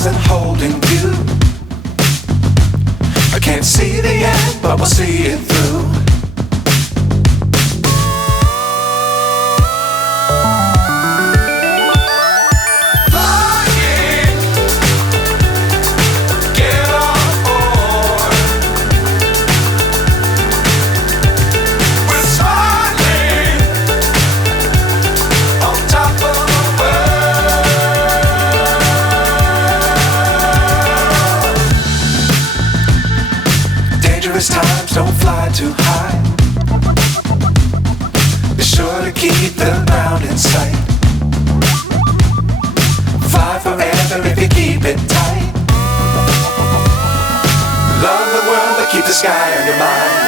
stars and holding you. I can't see the end, but we'll see it through. Times don't fly too high. Be sure to keep the ground in sight. Fly forever if you keep it tight. Love the world but keep the sky on your mind.